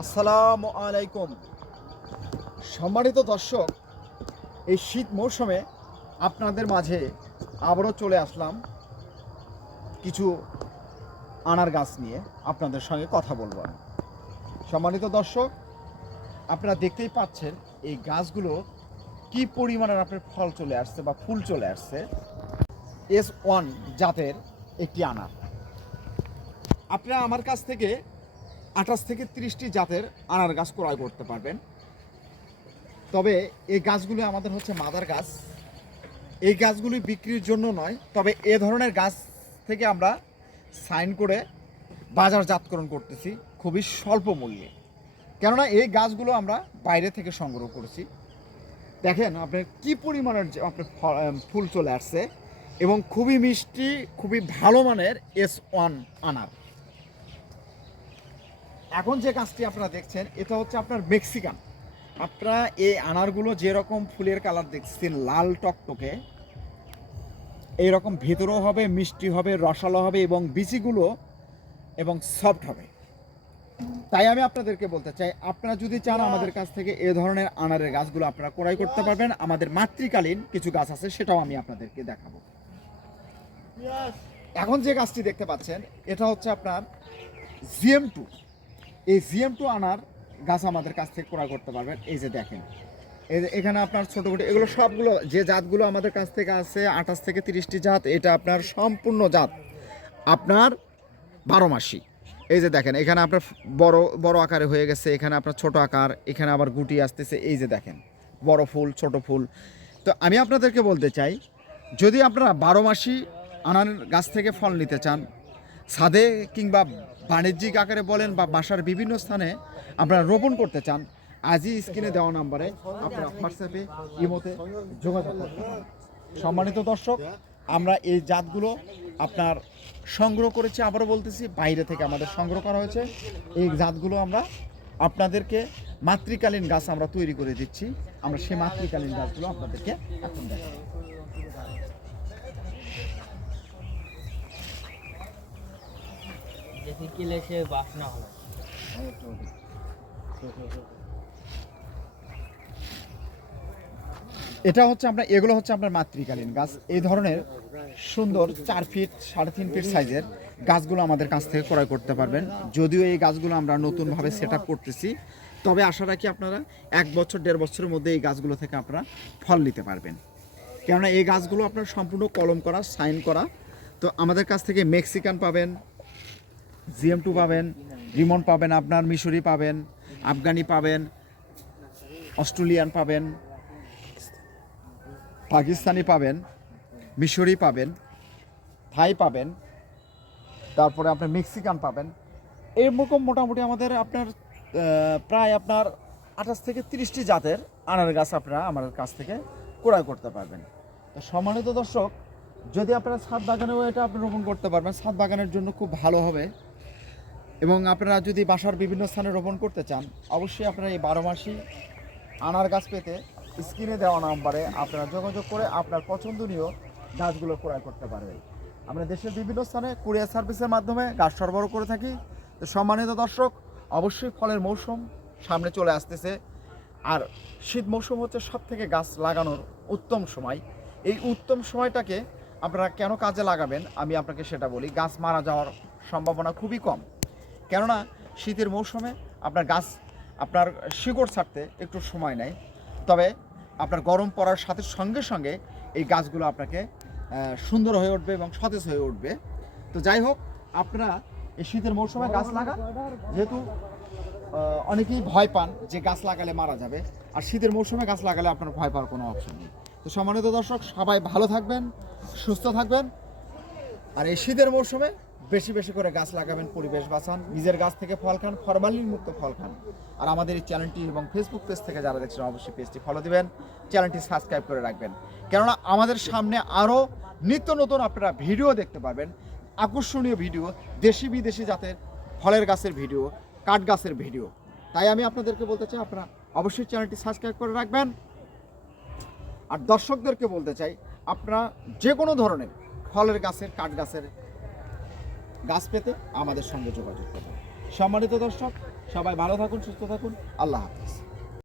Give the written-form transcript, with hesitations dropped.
আসসালামু আলাইকুম। সম্মানিত দর্শক, এই শীত মৌসুমে আপনাদের মাঝে আবারও চলে আসলাম কিছু আনার গাছ নিয়ে আপনাদের সঙ্গে কথা বলবো। সম্মানিত দর্শক, আপনারা দেখতেই পাচ্ছেন এই গাছগুলো কি পরিমাণের আপনার ফল চলে আসছে বা ফুল চলে আসছে। S1 জাতের একটি আনার। আপনারা আমার কাছ থেকে 28 থেকে 30টি জাতের আনার গাছ ক্রয় করতে পারবেন। তবে এই গাছগুলো আমাদের হচ্ছে মাদার গাছ। এই গাছগুলি বিক্রির জন্য নয়, তবে এ ধরনের গাছ থেকে আমরা সাইন করে বাজারজাতকরণ করতেছি খুবই স্বল্প মূল্যে। কেননা এই গাছগুলো আমরা বাইরে থেকে সংগ্রহ করেছি। দেখেন আপনার কি পরিমাণের আপনার ফুল চলে আসছে এবং খুবই মিষ্টি, খুবই ভালো মানের S1 আনার। এখন যে গাছটি আপনারা দেখছেন এটা হচ্ছে আপনার মেক্সিকান। আপনারা এই আনারগুলো যেরকম ফুলের কালার দেখছেন লাল টকটকে, এইরকম ভেতরেও হবে, মিষ্টি হবে, রসালো হবে এবং বিচিগুলো এবং সফট হবে। তাই আমি আপনাদেরকে বলতে চাই, আপনারা যদি চান আমাদের কাছ থেকে এ ধরনের আনারের গাছগুলো আপনারা ক্রয় করতে পারবেন। আমাদের মাতৃকালীন কিছু গাছ আছে, সেটাও আমি আপনাদেরকে দেখাবো। এখন যে গাছটি দেখতে পাচ্ছেন এটা হচ্ছে আপনার GM2। এই GM2 আনার গাছ আমাদের কাছ থেকে ক্রয় করতে পারবেন। এই যে দেখেন, এখানে আপনার ছোটো ছোটো এগুলো সবগুলো যে জাতগুলো আমাদের কাছ থেকে আছে 28 থেকে 30টি জাত। এটা আপনার সম্পূর্ণ জাত আপনার 12 মাসি। এই যে দেখেন এখানে আপনার বড় বড় আকারে হয়ে গেছে, এখানে আপনার ছোট আকার, এখানে আবার গুটি আসতেছে। এই যে দেখেন বড় ফুল, ছোট ফুল। তো আমি আপনাদেরকে বলতে চাই, যদি আপনারা 12 মাসি আনার গাছ থেকে ফল নিতে চান, ছাদে কিংবা বাণিজ্যিক আকারে বলেন বা বাসার বিভিন্ন স্থানে আপনারা রোপণ করতে চান, আজই স্ক্রিনে দেওয়া নাম্বারে আপনারা হোয়াটসঅ্যাপে, ইমোতে যোগাযোগ করতে পারেন। সম্মানিত দর্শক, আমরা এই জাতগুলো আপনার সংগ্রহ করেছি, আবারও বলতেছি বাইরে থেকে আমাদের সংগ্রহ করা হয়েছে। এই জাতগুলো আমরা আপনাদেরকে মাতৃকালীন গাছ আমরা তৈরি করে দিচ্ছি। আমরা সেই মাতৃকালীন গাছগুলো আপনাদেরকে এখন দেখাবো। এটা হচ্ছে আমরা, এগুলো হচ্ছে আপনার মাতৃকালীন গাছ। এই ধরনের সুন্দর 4 ফিট 3.5 ফিট সাইজের গাছগুলো আমাদের কাছ থেকে ক্রয় করতে পারবেন। যদিও এই গাছগুলো আমরা নতুনভাবে সেট আপ করতেছি, তবে আশা রাখি আপনারা 1 বছর 1.5 বছরের মধ্যে এই গাছগুলো থেকে আপনারা ফল নিতে পারবেন। কেননা এই গাছগুলো আপনার সম্পূর্ণ কলম করা, সাইন করা। তো আমাদের কাছ থেকে মেক্সিকান পাবেন, GM2 পাবেন, রিমন পাবেন, আপনার মিশরি পাবেন, আফগানি পাবেন, অস্ট্রেলিয়ান পাবেন, পাকিস্তানি পাবেন, মিশরি পাবেন, থাই পাবেন, তারপরে আপনার মেক্সিকান পাবেন। এরকম মোটামুটি আমাদের আপনার প্রায় আপনার 28 থেকে 30টি জাতের আনার গাছ আপনারা আমাদের কাছ থেকে ক্রয় করতে পারবেন। তো সম্মানিত দর্শক, যদি আপনারা ছাদ বাগানেও এটা আপনি রোপণ করতে পারবেন, ছাদ বাগানের জন্য খুব ভালো হবে। এবং আপনারা যদি বাসার বিভিন্ন স্থানে রোপণ করতে চান, অবশ্যই আপনারা এই 12 মাসি আনার গাছ পেতে স্ক্রিনে দেওয়া নাম্বারে আপনারা যোগাযোগ করে আপনার পছন্দনীয় গাছগুলো ক্রয় করতে পারবেন। আমরা দেশের বিভিন্ন স্থানে কুরিয়ার সার্ভিসের মাধ্যমে গাছ সরবরাহ করে থাকি। তো সম্মানিত দর্শক, অবশ্যই ফলের মৌসুম সামনে চলে আসতেছে, আর শীত মৌসুম হচ্ছে সব থেকে গাছ লাগানোর উত্তম সময়। এই উত্তম সময়টাকে আপনারা কেন কাজে লাগাবেন আমি আপনাকে সেটা বলি। গাছ মারা যাওয়ার সম্ভাবনা খুবই কম, কেননা শীতের মৌসুমে আপনার গাছ আপনার শিকড় ছাড়তে একটু সময় নেয়। তবে আপনার গরম পড়ার সাথে সঙ্গে সঙ্গে এই গাছগুলো আপনাকে সুন্দর হয়ে উঠবে এবং সতেজ হয়ে উঠবে। তো যাই হোক, আপনারা এই শীতের মৌসুমে গাছ লাগান, যেহেতু অনেকেই ভয় পান যে গাছ লাগালে মারা যাবে, আর শীতের মৌসুমে গাছ লাগালে আপনার ভয় পাওয়ার কোনো অপশন নেই। তো সম্মানিত দর্শক, সবাই ভালো থাকবেন, সুস্থ থাকবেন, আর এই শীতের মৌসুমে বেশি বেশি করে গাছ লাগাবেন, পরিবেশ বাঁচান, নিজের গাছ থেকে ফল খান, ফরমালিন মুক্ত ফল খান। আর আমাদের এই চ্যানেলটি এবং ফেসবুক পেজ থেকে যারা দেখছেন অবশ্যই পেজটি ফলো দিবেন, চ্যানেলটি সাবস্ক্রাইব করে রাখবেন। কেননা আমাদের সামনে আরও নিত্য নতুন আপনারা ভিডিও দেখতে পারবেন, আকর্ষণীয় ভিডিও, দেশি বিদেশি জাতের ফলের গাছের ভিডিও, কাঠ গাছের ভিডিও। তাই আমি আপনাদেরকে বলতে চাই, আপনারা অবশ্যই চ্যানেলটি সাবস্ক্রাইব করে রাখবেন। আর দর্শকদেরকে বলতে চাই, আপনারা যে কোনো ধরনের ফলের গাছের, কাঠ গাছের গাছ পেতে আমাদের সঙ্গে যোগাযোগ করবেন। সম্মানিত দর্শক, সবাই ভালো থাকুন, সুস্থ থাকুন। আল্লাহ হাফিজ।